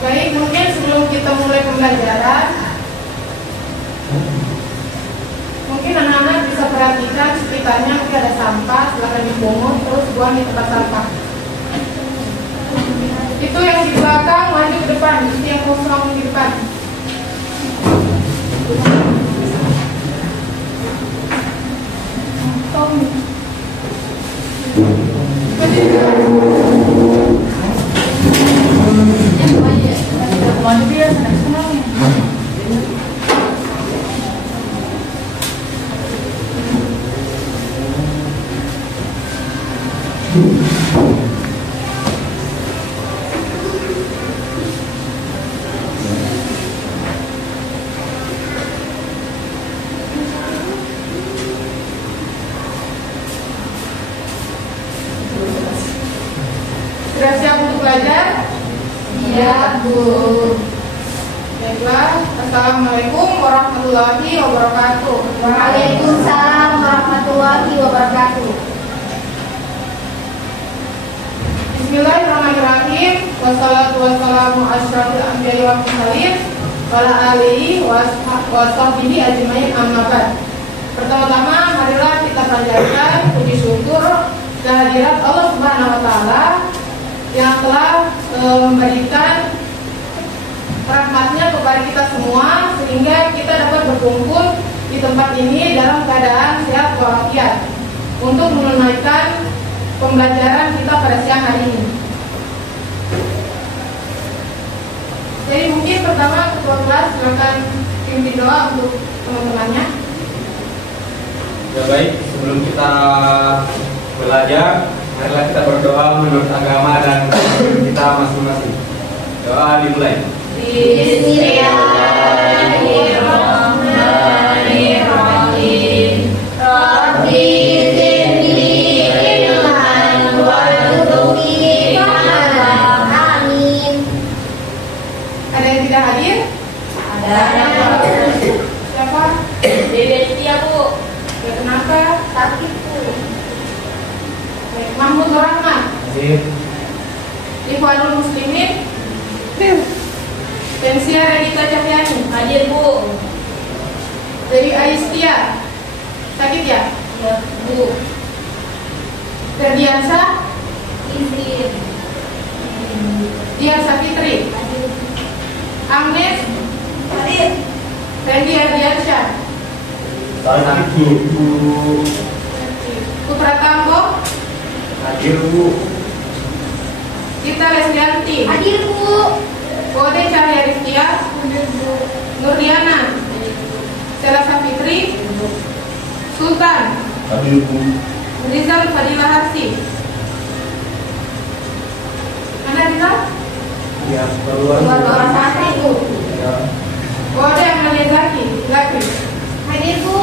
Baik, mungkin sebelum kita mulai pembelajaran, mungkin anak-anak bisa perhatikan sekitarnya, mungkin ada sampah, silakan dipungut, terus buang di tempat sampah. Itu yang di belakang maju ke depan, itu yang kosong di depan. Sudah siap untuk belajar? Iya, Bu. Baiklah, Assalamualaikum warahmatullahi wabarakatuh. Waalaikumsalam warahmatullahi wabarakatuh. Bismillahirrahmanirrahim. Wassalatu wassalamu asyrafil anbiya'i wal mursalin wa ala alihi wa sahbihi ajmain, amma ba'd. Pertama-tama marilah kita panjatkan puji syukur kehadirat Allah Subhanahu wa taala yang telah memberikan rahmatnya kepada kita semua sehingga kita dapat berkumpul di tempat ini dalam keadaan sehat walafiat untuk menunaikan pembelajaran kita pada siang hari ini. Jadi mungkin pertama ketua kelas silakan pimpin doa untuk teman-temannya. Ya baik, sebelum kita belajar, marilah kita berdoa menurut agama dan kita masing-masing. Doa dimulai. Bismillahirrahmanirrahim. Rabbi zidni ilman warzuqni fahman. Amin. Ada yang tidak hadir? Ada. Siapa? Dede Setia, Bu. Ya, kenapa? Sakit, Bu. Baik, Mahmud Rahman. Hadir. Ikhwanul Muslimin. Pensia Regita Cahyani. Hadir, Bu. Dewi Aistia. Sakit ya? Ya, Bu. Ferdiansa. Izin. Dian Safitri. Hadir. Agnes. Hadir. Randy Ardiansyah. Hadir, Bu. Putra Tambo. Hadir, Bu. Gita Leslianti. Hadir, Bu. Bode Cahya Rizkia. Nurdiana. Sela Safitri. Sultan. Hadir, Bu. Rizal Fadila Harsi. Anda Rizal? Ya, keluar. Keluar satu. Ya. Bode Amalia Zaki. Lagi. Hadir, Bu.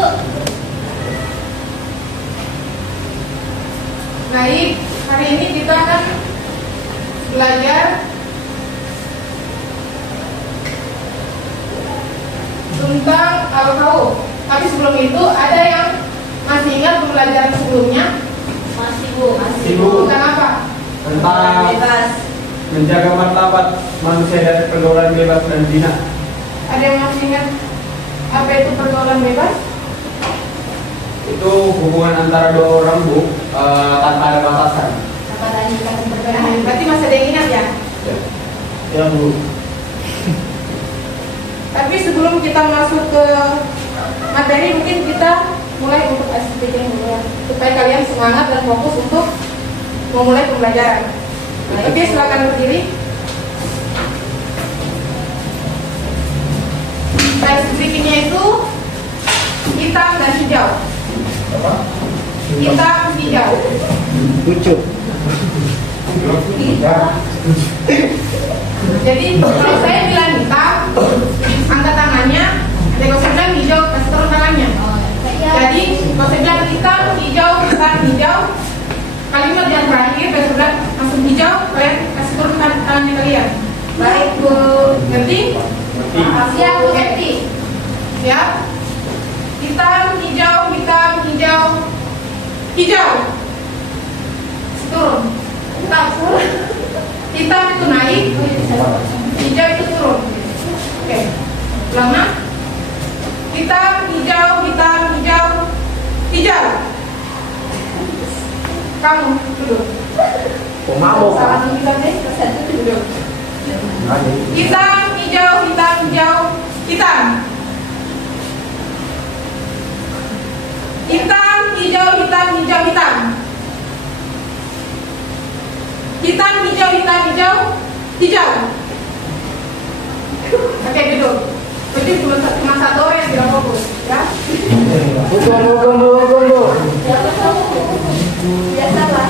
Baik, hari ini kita akan belajar tentang al-qaul. Tapi sebelum itu ada yang masih ingat pembelajaran sebelumnya? Masih, Bu. Masih, Bu. Tentang apa? Tentang Bebas. menjaga martabat manusia dari pergaulan bebas dan zina. Ada yang masih ingat apa itu pergaulan bebas? Itu hubungan antara dua orang, Bu, tanpa ada batasan. Apa tadi kamu Nah, berkenan? berarti masih ada yang ingat ya? Ya, Bu. Tapi sebelum kita masuk ke materi, mungkin kita mulai untuk speaking dulu ya, supaya kalian semangat dan fokus untuk memulai pembelajaran. Oke, silakan berdiri. Ice breakingnya itu hitam dan hijau. Apa? Hitam, hijau. Lucu. Jadi kalau saya bilang hitam, angkat tangannya. Kalau saya bilang hijau, kasih turun tangannya. Jadi kalau saya bilang hitam, hijau, hijau, kalimat yang terakhir saya bilang langsung hijau, kalian kasih turun tangannya kalian. Baik Bu, ngerti? Siap Bu, ngerti. Siap. Hitam, hijau, hitam, hijau, hijau. Turun. Hitam itu naik, hijau itu turun. Oke, lama. Hitam, hijau, hitam, hijau, hijau. Kamu duduk. Pemabok. Salah kita deh, satu duduk. Hitam, hijau, hitam, hijau, hitam. Hitam, hijau, hitam, hijau, hitam. Hitam, hijau, hitam, hijau, hijau. Oke, duduk. Jadi cuma satu orang yang tidak fokus, ya. Tunggu. Biasalah.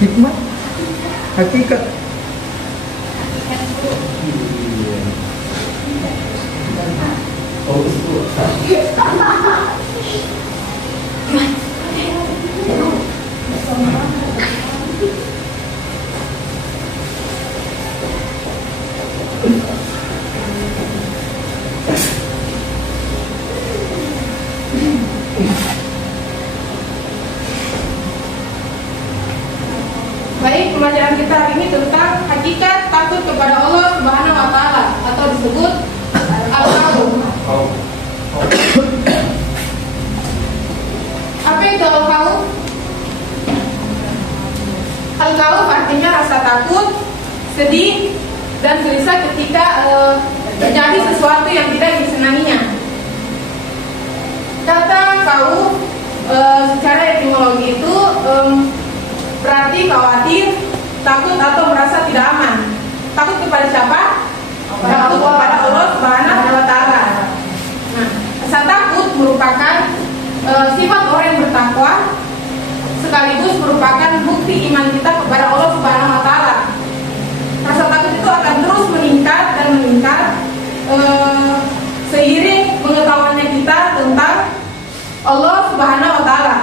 Hikmah, hakikat. Baik, pembelajaran kita hari ini tentang hakikat takut kepada Allah Subhanahu wa Ta'ala atau disebut al-khawf. Apa itu al-khawf? Al-khawf artinya rasa takut, sedih, dan gelisah ketika terjadi sesuatu yang tidak disenanginya. Kata khawf secara etimologi itu berarti khawatir, takut atau merasa tidak aman. Takut kepada siapa? Takut kepada Allah Subhanahu wa Ta'ala. Nah, rasa takut merupakan sifat orang yang bertakwa, sekaligus merupakan bukti iman kita kepada Allah Subhanahu wa Ta'ala. Rasa takut itu akan terus meningkat dan meningkat seiring pengetahuannya kita tentang Allah Subhanahu wa Ta'ala.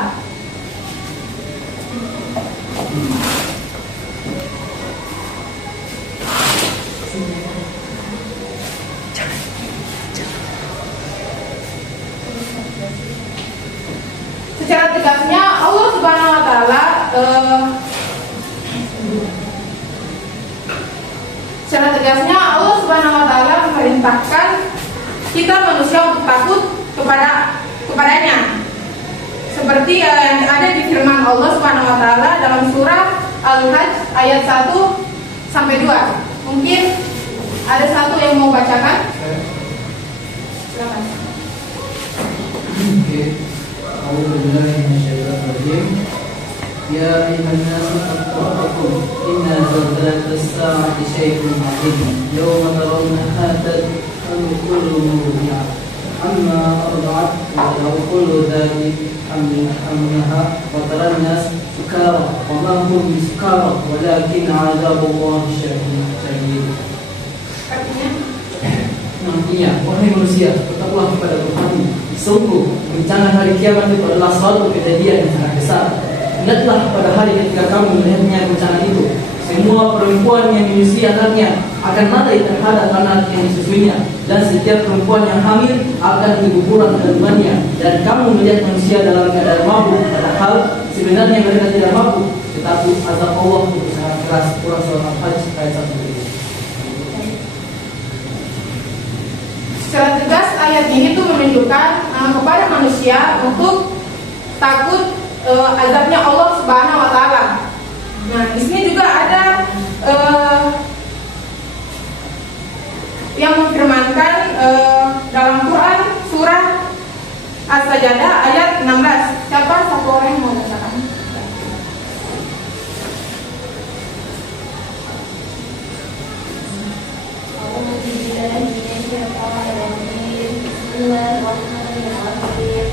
Secara tegasnya Allah Subhanahu wa Ta'ala memerintahkan kita manusia untuk takut kepadanya. Seperti yang ada di firman Allah Subhanahu wa Ta'ala dalam surah Al-Hajj ayat 1 sampai 2. Mungkin ada satu yang mau bacakan? Silakan. أعوذ بالله من الشيطان الرجيم يا أيها الناس اتقوا ربكم إن زلزلة الساعة شيء عظيم يوم ترونها تذهل كل مرضعة عما أرضعت وتضع كل ذات حملها وترى الناس سكارى وما هم بسكارى ولكن عذاب الله شديد. Artinya, wahai manusia, tetaplah kepada Tuhanmu. Sungguh, bencana hari kiamat itu adalah suatu kejadian yang sangat besar. Ingatlah pada hari ketika kamu melihatnya bencana itu. Semua perempuan yang menyusui anaknya akan mati terhadap anak yang disusuinya, dan setiap perempuan yang hamil akan dikuburan kandungannya, dan kamu melihat manusia dalam keadaan mabuk, padahal sebenarnya mereka tidak mabuk, tetapi azab Allah itu sangat keras. Surah Al-Hajj ayat 1. Secara tegas ayat ini tuh menunjukkan kepada manusia untuk takut azabnya Allah Subhanahu wa taala. Nah, di sini juga ada yang memfirmankan dalam Quran surah As-Sajdah ayat 16. Siapa satu orang yang mau bacakan? Bismillahirrahmanirrahim.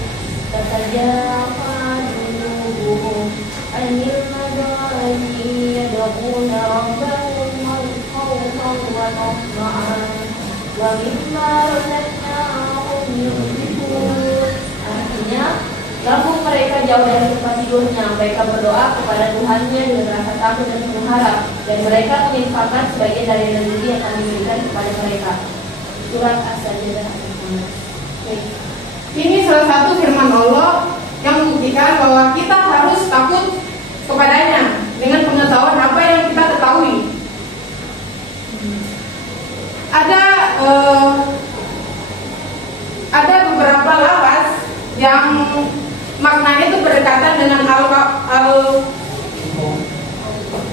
Tatajafa junubuhum anil madaji yad'una rabbahum khawfan wa tama'an wa mimma razaqnahum yunfiqun. Artinya, lambung mereka jauh dari tempat tidurnya. Mereka berdoa kepada Tuhannya dengan rasa takut dan penuh harap, dan mereka menginfakkan sebagian dari rezeki yang kami berikan kepada mereka. Surat As-Sajdah. Ini salah satu firman Allah yang membuktikan bahwa kita harus takut kepadanya dengan pengetahuan apa yang kita ketahui. Ada beberapa lafaz yang maknanya itu berdekatan dengan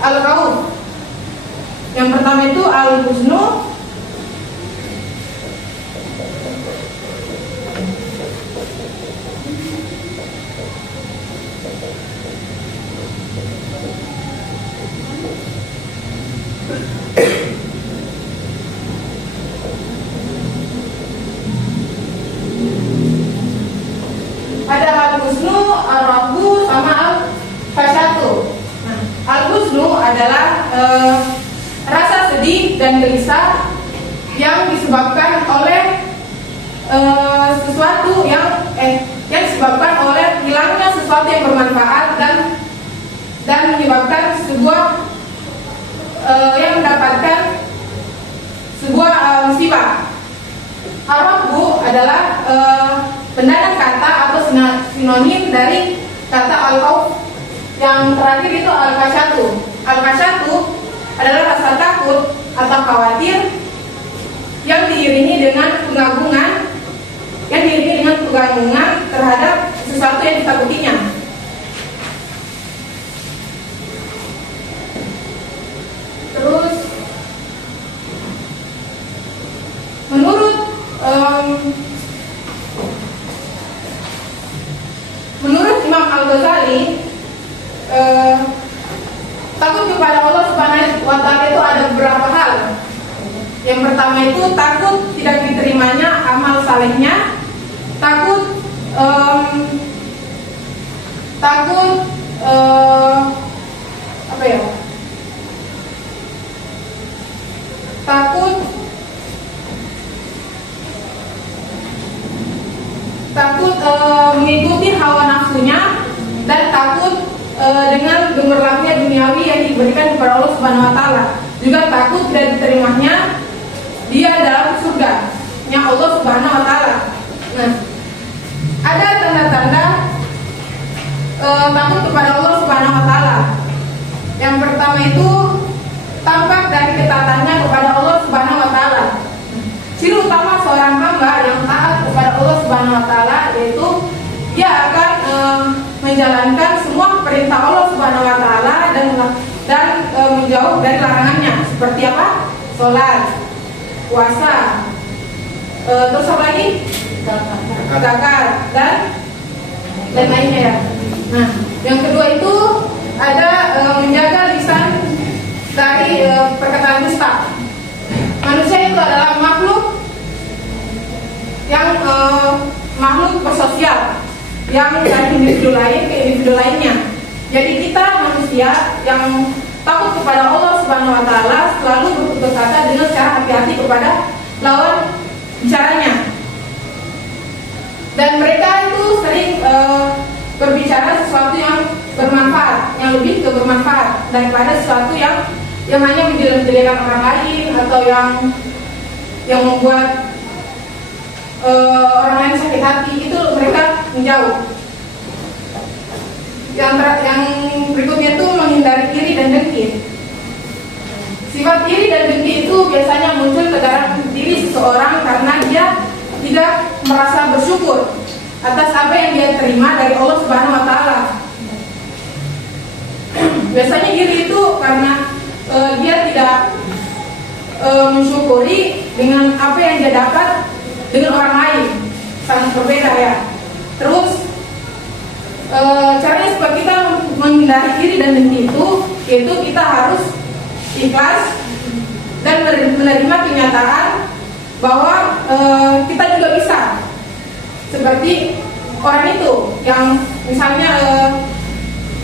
al-qauf. Yang pertama itu al-huznu, ada al-huznu, ar-rahbu, sama al-fasyatu. Nah, al-huznu adalah rasa sedih dan gelisah yang disebabkan oleh sesuatu yang disebabkan oleh hilangnya sesuatu yang bermanfaat dan menyebabkan sebuah yang mendapatkan sebuah musibah. Ar-rahbu adalah pendanan kata atau sinonim dari kata al-khauf. Yang terakhir itu al-khasyatu. Al-khasyatu adalah rasa takut atau khawatir yang diiringi dengan pengagungan, terhadap sesuatu yang ditakutinya. Terus menurut Imam Al-Ghazali, takut kepada Allah Subhanahu wa taala itu ada beberapa hal. Yang pertama itu takut tidak diterimanya amal salehnya, takut mengikuti hawa nafsunya, dan takut dengan gemerlapnya duniawi yang diberikan kepada Allah Subhanahu wa taala. Juga takut tidak diterimanya dia dalam surga-Nya Allah Subhanahu wa taala. Nah, ada tanda-tanda takut kepada Allah Subhanahu wa taala. Yang pertama itu tampak dari ketaatannya kepada Allah Subhanahu wa taala. Ciri utama seorang hamba yang taat kepada Allah Subhanahu wa taala yaitu dia akan menjalankan semua perintah Allah Subhanahu wa taala dan menjauh dari larangannya, seperti apa? Salat, puasa, terus apa lagi? Zakat dan lainnya ya. Nah, yang kedua itu ada menjaga lisan dari perkataan dusta. Manusia itu adalah makhluk yang makhluk bersosial, yang dari individu lain ke individu lainnya. Jadi kita manusia yang takut kepada Allah Subhanahu wa taala selalu berkata dengan secara hati-hati kepada lawan bicaranya. Dan mereka itu sering berbicara sesuatu yang bermanfaat, yang lebih ke bermanfaat daripada sesuatu yang yang hanya menjelek-jelekan orang lain atau yang membuat orang lain sakit hati, itu mereka menjauh. Yang berikutnya itu menghindari iri dan dengki. Sifat iri dan dengki itu biasanya muncul ke dalam diri seseorang karena dia tidak merasa bersyukur atas apa yang dia terima dari Allah Subhanahu wa Ta'ala. Biasanya iri itu karena dia tidak mensyukuri dengan apa yang dia dapat dengan orang lain, sangat berbeda ya. Terus caranya supaya kita menghindari iri dan dengki itu, yaitu kita harus ikhlas dan menerima kenyataan bahwa kita juga bisa seperti orang itu yang misalnya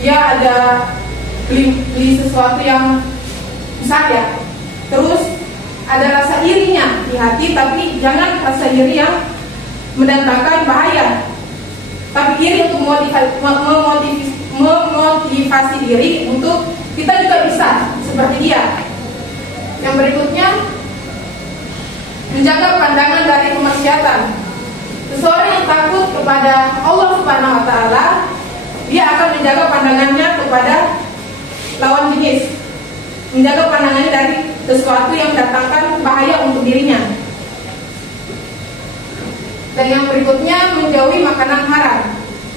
dia ada beli sesuatu yang besar ya, terus ada rasa irinya di hati, tapi jangan rasa iri yang mendatangkan bahaya, tapi iri untuk memotivasi diri untuk kita juga bisa seperti dia. Yang berikutnya, menjaga pandangan dari kemaksiatan. Seseorang yang takut kepada Allah Subhanahu wa Ta'ala, dia akan menjaga pandangannya kepada lawan jenis, menjaga pandangannya dari sesuatu yang mendatangkan bahaya untuk dirinya. Dan yang berikutnya, menjauhi makanan haram.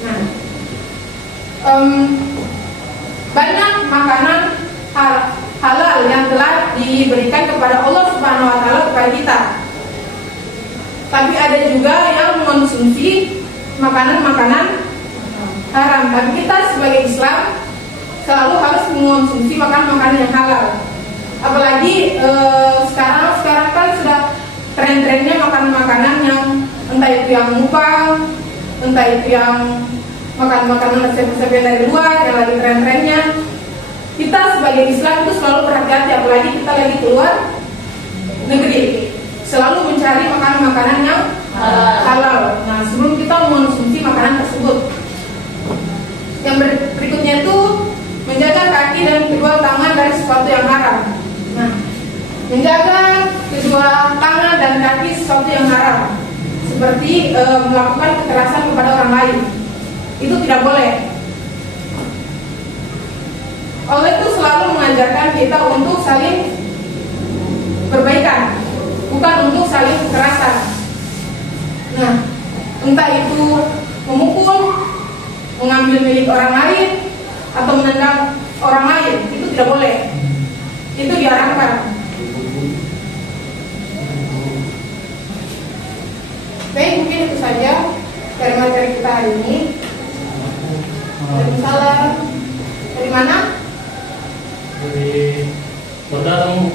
Nah, banyak makanan halal yang telah diberikan kepada Allah Subhanahu wa Ta'ala kepada kita. Tapi ada juga yang mengonsumsi makanan-makanan haram. Tapi kita sebagai Islam selalu harus mengonsumsi makanan-makanan yang halal. Apalagi sekarang kan sudah tren-trennya makanan-makanan yang entah itu yang mukbang, entah itu yang makanan-makanan resep-resep dari luar yang lagi tren-trennya. Kita sebagai Islam itu selalu berhati-hati, apalagi kita lagi keluar negeri, selalu mencari makanan-makanan yang halal. Nah, sebelum kita mengonsumsi makanan tersebut. Yang berikutnya itu menjaga kaki dan kedua tangan dari sesuatu yang haram. Nah, menjaga kedua tangan dan kaki sesuatu yang haram, seperti melakukan kekerasan kepada orang lain, itu tidak boleh. Allah itu selalu mengajarkan kita untuk saling berbaikan, bukan untuk saling kekerasan. Nah, entah itu memukul, mengambil milik orang lain, atau menendang orang lain, itu tidak boleh. Itu diharamkan. Baik, mungkin itu saja dari materi kita hari ini. Waalaikumsalam. Dari mana? Dari Batam.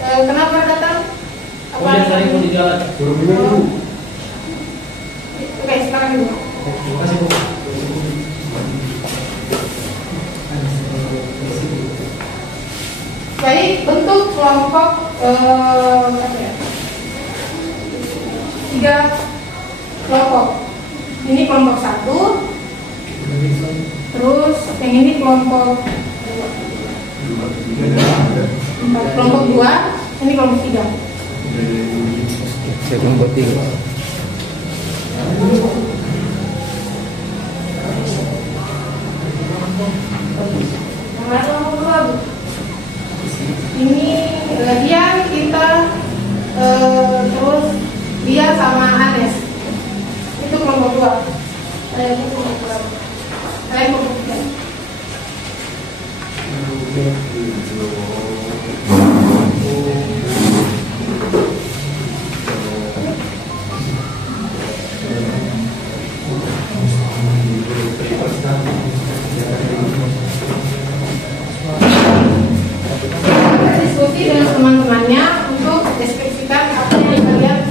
Kenapa datang? Oh, yang tadi mau di jalan. Oke, silakan dulu. Terima kasih, Bu. Baik, bentuk kelompok 3 kelompok. Ini kelompok 1. Terus yang ini kelompok 4, kelompok 2, ini kelompok 3. Saya kelompok 3. Yang kelompok 2, Bu. Ini Dian, kita terus dia sama Anes. Itu kelompok 2. Saya kelompok 3. Diskusi dengan teman-temannya untuk deskripsikan apa yang kalian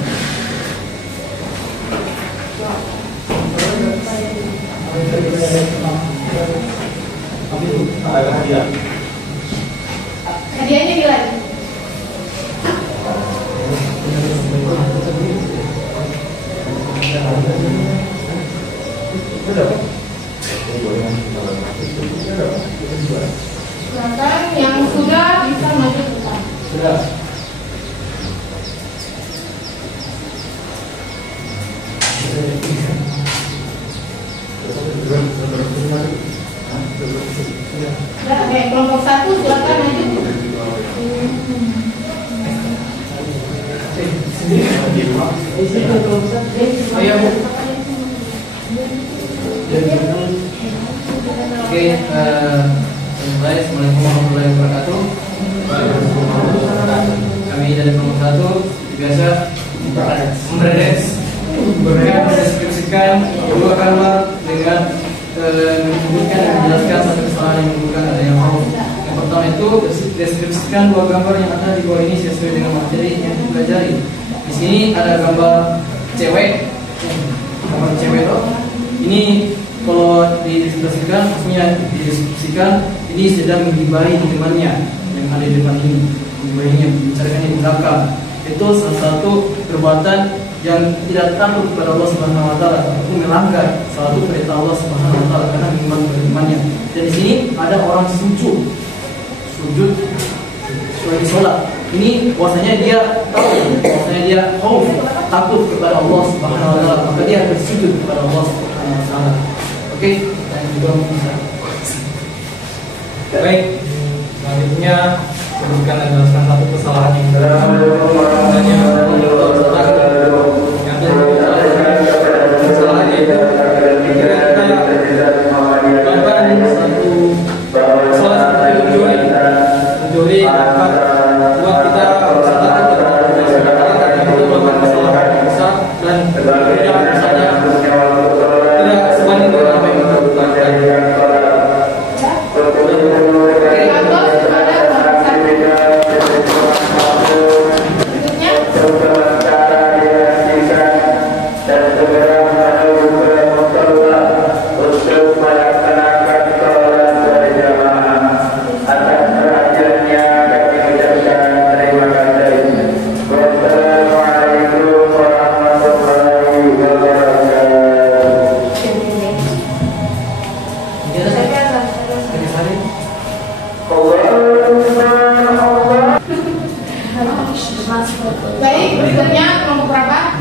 hadiahnya bilang. Silakan yang sudah bisa maju ke depan. Sudah. Oke, kelompok 1 silakan maju. Ayo. Oke, mulai. Assalamualaikum warahmatullahi wabarakatuh. Kami dari kelompok 1 biasa mendeskripsikan dua kalimat dengan menyebutkan dan menjelaskan satu kesalahan yang menimbulkan adanya haus. Yang pertama itu deskripsikan dua gambar yang ada di bawah ini sesuai dengan materi yang dipelajari. Di sini ada gambar cewek, itu. Ini kalau dideskripsikan, maksudnya dideskripsikan ini sedang menggibahi temannya yang ada di depan ini, menggibahinya, membicarakan di belakang. Itu salah satu perbuatan yang tidak takut kepada Allah Subhanahu Wa Taala, itu melanggar salah satu perintah Allah Subhanahu Wa Taala karena menggibahi temannya. Dan di sini ada orang sujud lagi sholat. Ini bahwasanya dia tahu, bahwasanya dia takut kepada Allah Subhanahu Wa Taala, maka dia bersujud kepada Allah Subhanahu Wa Taala. Oke, dan juga bisa. Baik, selanjutnya sebutkan dan jelaskan satu kesalahan yang kesalahan itu kira kita melakukan satu salah seperti mencuri dapat buat kita salah karena kita melakukan kesalahan yang besar dan tidak misalnya tidak sebanding dengan apa yang kita lakukan. Baik, berikutnya kelompok berapa?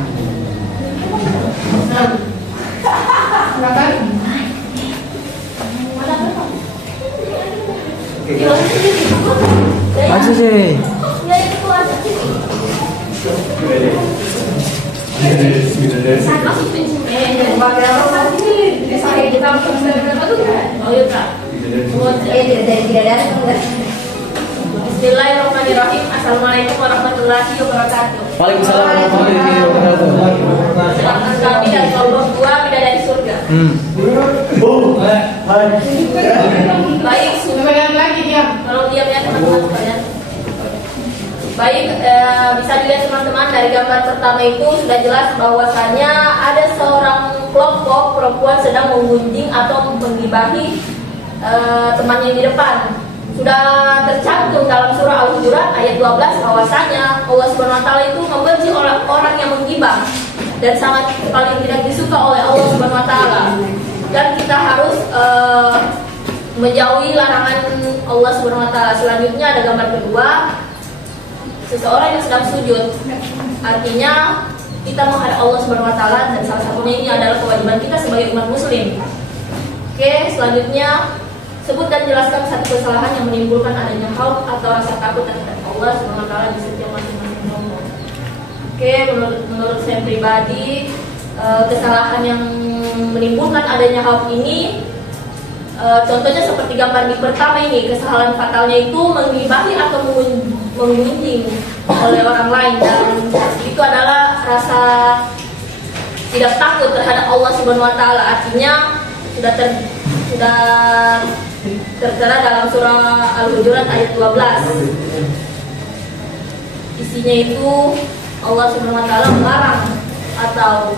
6. Silakan. Masuk sih. Bismillahirrahmanirrahim. Assalamualaikum warahmatullahi wabarakatuh. Waalaikumsalam warahmatullahi wabarakatuh. Silakan kami dari kelompok 2 Bidadari Surga. Baik, Kemudian lagi diam. kalau diam ya teman-teman sekalian. Baik, bisa dilihat teman-teman dari gambar pertama itu sudah jelas bahwasanya ada seorang kelompok perempuan sedang menggunjing atau menggibahi temannya di depan. Sudah tercantum dalam surah Al-Hujurat ayat 12 bahwasanya Allah Subhanahu Wa Taala itu membenci orang yang menggibah dan sangat paling tidak disuka oleh Allah Subhanahu Wa Taala. Dan kita harus menjauhi larangan Allah Subhanahu Wa Taala. Selanjutnya ada gambar kedua, seseorang yang sedang sujud. Artinya kita menghadap Allah Subhanahu Wa Taala dan salah satunya ini adalah kewajiban kita sebagai umat Muslim. Oke, selanjutnya sebut dan jelaskan satu kesalahan yang menimbulkan adanya khauf atau rasa takut terhadap Allah Subhanahu Wa Taala di setiap masing-masing kelompok. Oke, menurut saya pribadi kesalahan yang menimbulkan adanya khauf ini contohnya seperti gambar di pertama ini, kesalahan fatalnya itu menggibahi atau menggunjing oleh orang lain, dan itu adalah rasa tidak takut terhadap Allah Subhanahu Wa Taala. Artinya sudah tertera dalam surah Al-Hujurat ayat 12. Isinya itu Allah Subhanahu Wa Taala melarang atau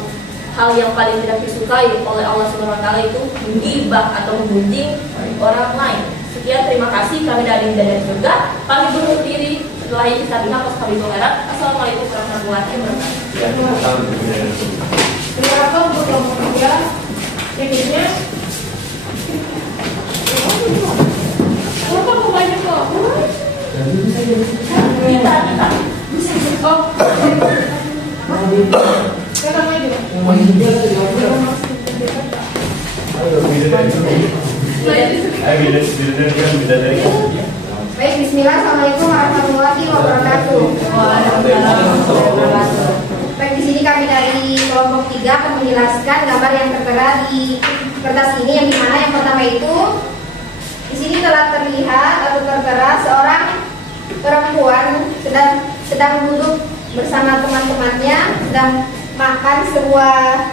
hal yang paling tidak disukai oleh Allah Subhanahu Wa Taala itu menggibah atau menggunjing orang lain. Sekian, terima kasih. Kami dari Surga. Kami undur diri. Setelah ini kita hapus kami mengarah. Assalamualaikum warahmatullahi wabarakatuh. Terima kasih untuk kelompok 3. Berikutnya. Kelompok Baik, bismillah. Assalamualaikum warahmatullahi wabarakatuh. Baik, di sini kami dari kelompok 3 akan menjelaskan gambar yang tertera di kertas ini, yang dimana yang pertama itu di sini telah terlihat atau tertera seorang perempuan sedang duduk bersama teman-temannya, sedang makan sebuah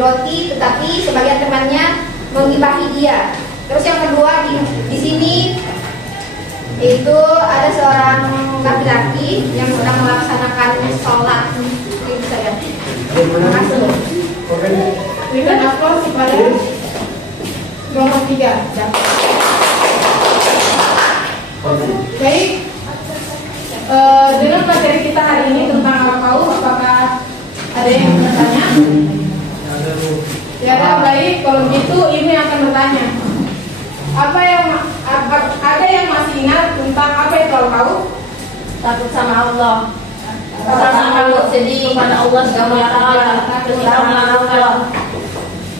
roti, tetapi sebagian temannya menggibahi dia. Terus yang kedua di sini itu ada seorang laki-laki yang sedang melaksanakan sholat. Itu saja. Terima kasih. Berikan aplaus kepada kelompok 3. Baik, dengan materi kita hari ini tentang al-qaul, apakah ada yang bertanya? Ya, baik. Kalau begitu ini akan bertanya. Ada yang masih ingat tentang apa itu al-qaul? Takut sama Allah. Takut sedih kepada Allah Subhanahu wa taala. Takut sama Allah.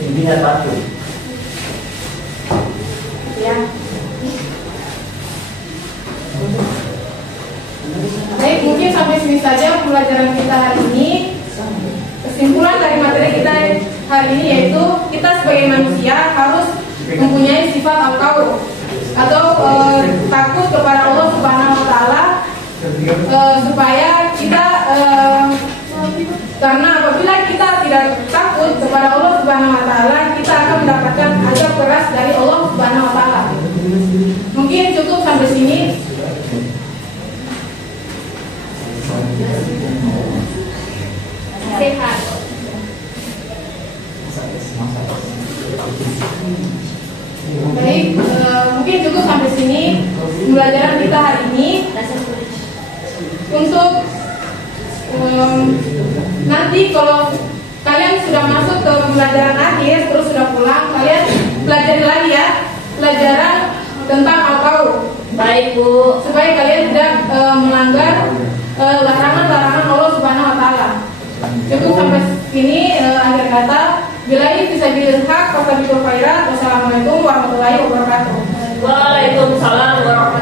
Intinya takut. Ya. Baik, mungkin sampai sini saja pembelajaran kita hari ini. Kesimpulan dari materi kita hari ini yaitu kita sebagai manusia harus mempunyai sifat al-qaul atau takut kepada Allah Subhanahu wa taala, supaya kita karena apabila kita tidak takut kepada Allah Subhanahu wa taala, kita akan mendapatkan azab keras dari Allah Subhanahu wa taala. Mungkin cukup sampai sini. Sehat. Baik, mungkin cukup sampai sini pembelajaran kita hari ini. Untuk nanti kalau kalian sudah masuk ke pembelajaran akhir terus sudah pulang, kalian pelajari lagi ya pelajaran tentang al-qaul. Baik, Bu. Supaya kalian tidak melanggar larangan-larangan Allah Subhanahu wa taala. Cukup sampai sini akhir kata. Billahi fisabilil haq wa tabiqul khairat. Wassalamualaikum warahmatullahi wabarakatuh. Waalaikumsalam warahmatullahi wabarakatuh.